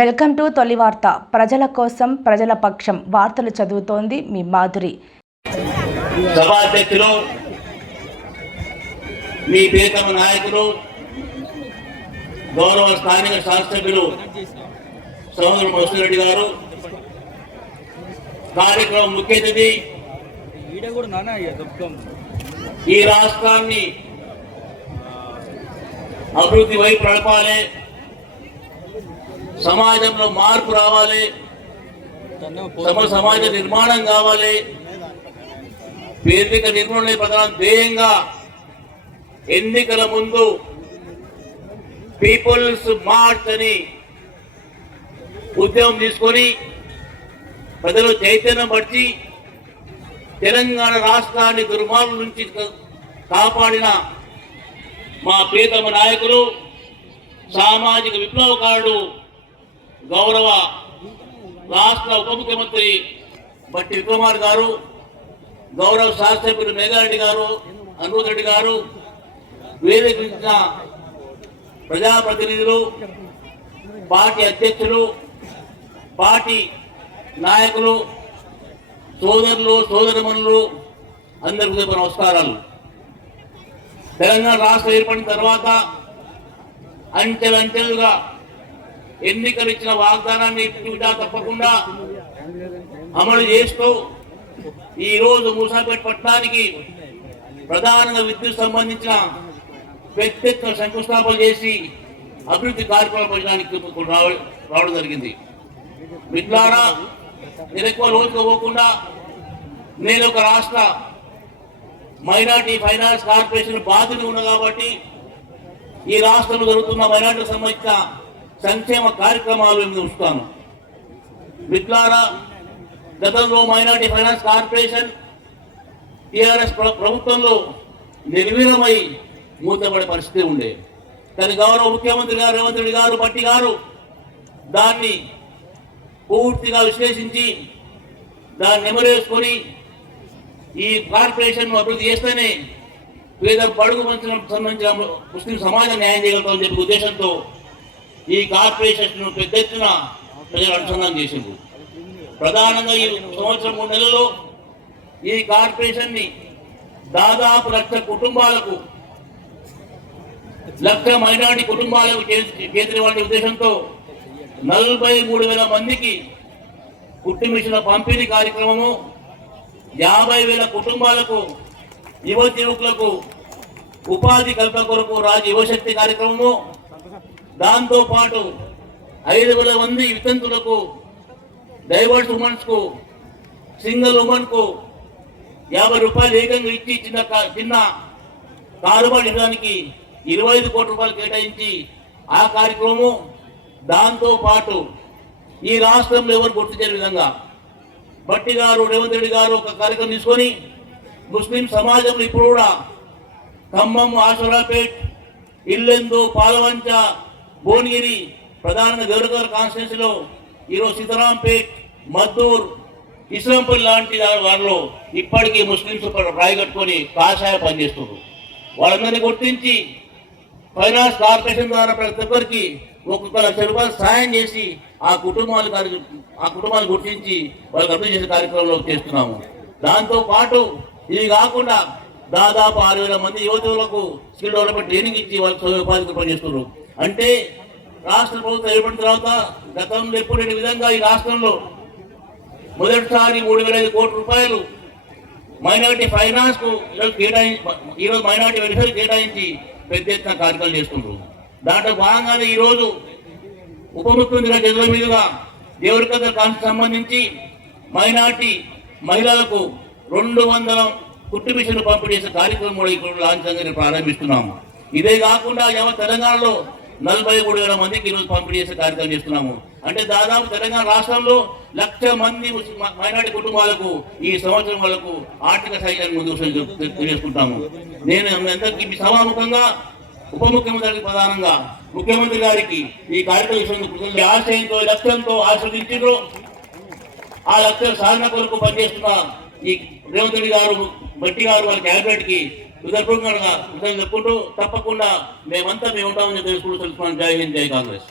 Welcome to తొలి వార్త. ప్రజల కోసం ప్రజల పక్షం. వార్తలు చదువుతోంది మీ మాధురి. సభాధ్యక్షులు మీ ప్రియతమ నాయకులు గౌరవ స్థానిక శాసనసభ్యులు సోదరు మోసిరెడ్డి గారు కార్యక్రమం ముఖ్య అతిథి ఈ రాష్ట్రాన్ని అభివృద్ధి వైపు నడపాలి సమాజంలో మార్పు రావాలి. తమ సమాజ నిర్మాణం కావాలి. పేదరిక నిర్మూలన ప్రధాన ధ్యేయంగా ఎన్నికల ముందు పీపుల్స్ మార్చ్ అని ఉద్యమం తీసుకొని ప్రజలు చైతన్యం పట్టి తెలంగాణ రాష్ట్రాన్ని దుర్మార్గం నుంచి కాపాడిన మా ప్రియతమ నాయకులు సామాజిక విప్లవకారుడు గౌరవ రాష్ట్ర ఉప ముఖ్యమంత్రి బట్టి విక్రమార్ గారు గౌరవ శాసనసభ్యులు మేఘారెడ్డి గారు అనురోధ్ రెడ్డి గారు వేదికరించిన ప్రజాప్రతినిధులు పార్టీ అధ్యక్షులు పార్టీ నాయకులు సోదరులు సోదరమణులు అందరికీ నమస్కారాలు. తెలంగాణ రాష్ట్రం ఏర్పడిన తర్వాత అంచెలంచెలుగా ఎన్నికలు ఇచ్చిన వాగ్దానాన్ని ఇటుగా తప్పకుండా అమలు చేస్తూ ఈ రోజు మూసాపేట పట్టణానికి ప్రధానంగా విద్యుత్ సంబంధించిన పెద్ద ఎత్తున శంకుస్థాపన చేసి అభివృద్ధి కార్యక్రమానికి రావడం జరిగింది. మిట్లారా నేను ఎక్కువ రోజులు పోకుండా నేను ఒక రాష్ట్ర మైనార్టీ ఫైనాన్స్ కార్పొరేషన్ బాధ్యత ఉన్నా కాబట్టి ఈ రాష్ట్రంలో జరుగుతున్న మైనార్టీకి సంబంధించిన సంక్షేమ కార్యక్రమాలు నేను చూస్తాను. మిట్లారా గతంలో మైనార్టీ ఫైనాన్స్ కార్పొరేషన్ టిఆర్ఎస్ ప్రభుత్వంలో నిర్వీర్యమై మూతపడే పరిస్థితి ఉండే. కానీ గౌరవ ముఖ్యమంత్రి గారు రేవంత్ రెడ్డి గారు పట్టి గారు దాన్ని పూర్తిగా విశ్లేషించి దాన్ని నెమరేసుకొని ఈ కార్పొరేషన్ అభివృద్ధి చేస్తేనే పేద పడుగు మంచిన సంబంధించిన ముస్లిం సమాజం న్యాయం చేయగలుగుతామని చెప్పే ఉద్దేశంతో ఈ కార్పొరేషన్ పెద్ద ఎత్తున ప్రజలు అనుసంధానం చేసిండ్రు. ప్రధానంగా ఈ సంవత్సరం మూడు నెలల్లో ఈ కార్పొరేషన్ని దాదాపు లక్ష కుటుంబాలకు లక్ష మైనార్టీ కుటుంబాలకు చేతివాడి ఉద్దేశంతో నలభై మూడు వేల మందికి కుటుంబించిన మిషన్ల పంపిణీ కార్యక్రమము యాభై వేల కుటుంబాలకు యువతి యువకులకు ఉపాధి కల్పన కొరకు రాజు యువశక్తి కార్యక్రమము దాంతో పాటు ఐదు వేల మంది వితంతులకు డైవర్స్ ఉమెన్స్కు సింగిల్ ఉమెన్కు యాభై రూపాయలు ఏకంగా ఇచ్చి చిన్న చిన్న కారుబాటు ఇవ్వడానికి ఇరవై ఐదు కోట్ల రూపాయలు కేటాయించి ఆ కార్యక్రమము దాంతో పాటు ఈ రాష్ట్రంలో ఎవరు గుర్తు చేయని విధంగా భట్టి గారు రేవంత్ రెడ్డి గారు ఒక కార్యక్రమం తీసుకొని ముస్లిం సమాజంలో ఇప్పుడు కూడా ఖమ్మం ఆశరాపేట్ ఇల్లెందు పాలవంచ భువనగిరి ప్రధానంగా దేవరగారు కాన్స్టిట్యూన్సీలో ఈరోజు సీతారాంపేట్ మద్దూర్ ఇస్లాంపల్లి లాంటి వారిలో ఇప్పటికీ ముస్లింస్ రాయగట్టుకొని కాషాయ పనిచేస్తున్నారు. వాళ్ళందరినీ గుర్తించి ఫైనాన్స్ కార్పొరేషన్ ద్వారా ప్రతి ఒక్కరికి ఒక్కొక్క లక్ష రూపాయలు సాయం చేసి ఆ కుటుంబాలు ఆ కుటుంబాలు గుర్తించి వాళ్ళకి అభివృద్ధి చేసే కార్యక్రమంలో చేస్తున్నాము. దాంతో పాటు ఇది కాకుండా దాదాపు ఆరు వేల మంది యువతులకు స్కిల్ డెవలప్మెంట్ ట్రైనింగ్ ఇచ్చి వాళ్ళకి ఉపాధి పనిచేస్తున్నారు. చేస్తున్నారు అంటే రాష్ట్ర ప్రభుత్వం ఏర్పడిన తర్వాత గతంలో ఎప్పుడు విధంగా ఈ రాష్ట్రంలో మొదటిసారి మూడు వేల ఐదు కోట్ల రూపాయలు మైనార్టీ ఫైనాన్స్కు ఈరోజు కేటాయించి ఈరోజు మైనార్టీ వెల్ఫేర్ కేటాయించి పెద్ద ఎత్తున కార్యక్రమాలు చేస్తుండ్రు. దాంట్లో భాగంగానే ఈరోజు ఉప ముఖ్యమంత్రి గారి మీదుగా దేవరికథ కాన్స్టిట్యూషన్ సంబంధించి మైనార్టీ మహిళలకు రెండు వందల కుట్టు మిషన్లు పంపిణీ చేసే కార్యక్రమం కూడా ఇప్పుడు లాంఛనంగా ప్రారంభిస్తున్నాము. ఇదే కాకుండా యావత్ తెలంగాణలో నలభై మూడు వేల మందికి ఈరోజు పంపిణీ చేసే కార్యక్రమం చేస్తున్నాము. అంటే దాదాపు తెలంగాణ రాష్ట్రంలో లక్ష మంది మైనార్టీ కుటుంబాలకు ఈ సంవత్సరం వాళ్ళకు ఆర్థిక సహాయాన్ని ముందు తెలియజేసుకుంటాము నేను అందరికీ మీ సభాముఖంగా ఉప ముఖ్యమంత్రి ప్రధానంగా ముఖ్యమంత్రి గారికి ఈ కార్యక్రమం ఆశయంతో లక్ష్యంతో ఆశ్రదించారు ఆ లక్ష్యం సాధన కొరకు పనిచేస్తున్న ఈ రేవంత్ రెడ్డి గారు బట్టి గారు వారి క్యాబినెట్కి విదర్భంగా కృతజ్ఞతలు చెప్పుకుంటూ తప్పకుండా మేమంతా మేము ఉంటామని తెలుసుకుంటూ తెలుసుకున్నాను జై హింద్ జై కాంగ్రెస్.